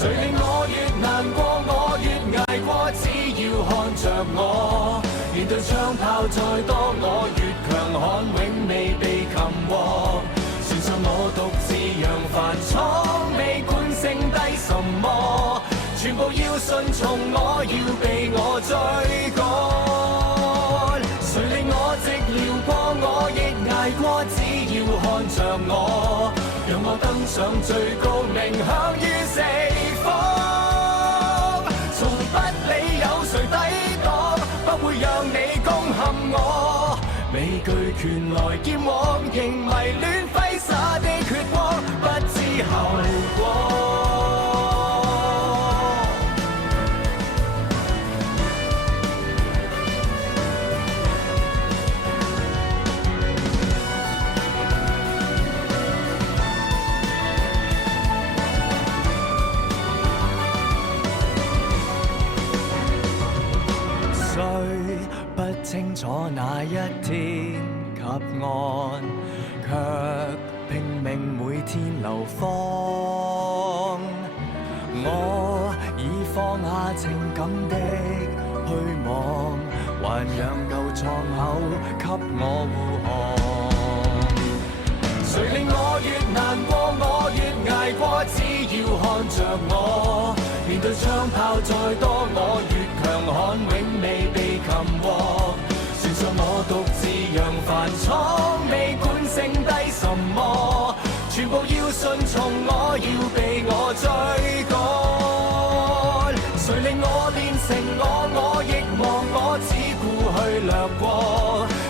誰令我越難過，我越捱過，只要看着我。面對槍炮再多，我越強悍，永未被擒獲。船上我獨自揚帆闖，未管剩低什麼，全部要順從我，要被我追趕。誰令我直撩過，我亦捱過，只要看着我，讓我登上最高，鳴響於四方。從不理有誰抵擋，不會讓你攻陷我。未懼拳來劍往，仍迷戀揮灑的血光，不知後果。不清楚哪一天及岸，卻拼命每天流放。我已放下情感的虛妄，還讓舊創口給我護航。誰令我越難過，我越捱過，只要看着我。面對槍炮再多，我越強悍，永未被擒獲。船上我獨自揚帆闖，未管剩低什麼，全部要順從我，要被我追趕。誰令我練成我亦忘我，只顧去掠過。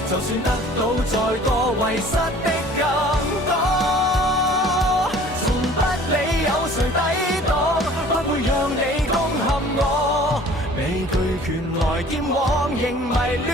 就算得到再多，遺失的更多。從不理有誰抵擋，不會讓你攻陷我。未懼拳來劍往，仍迷戀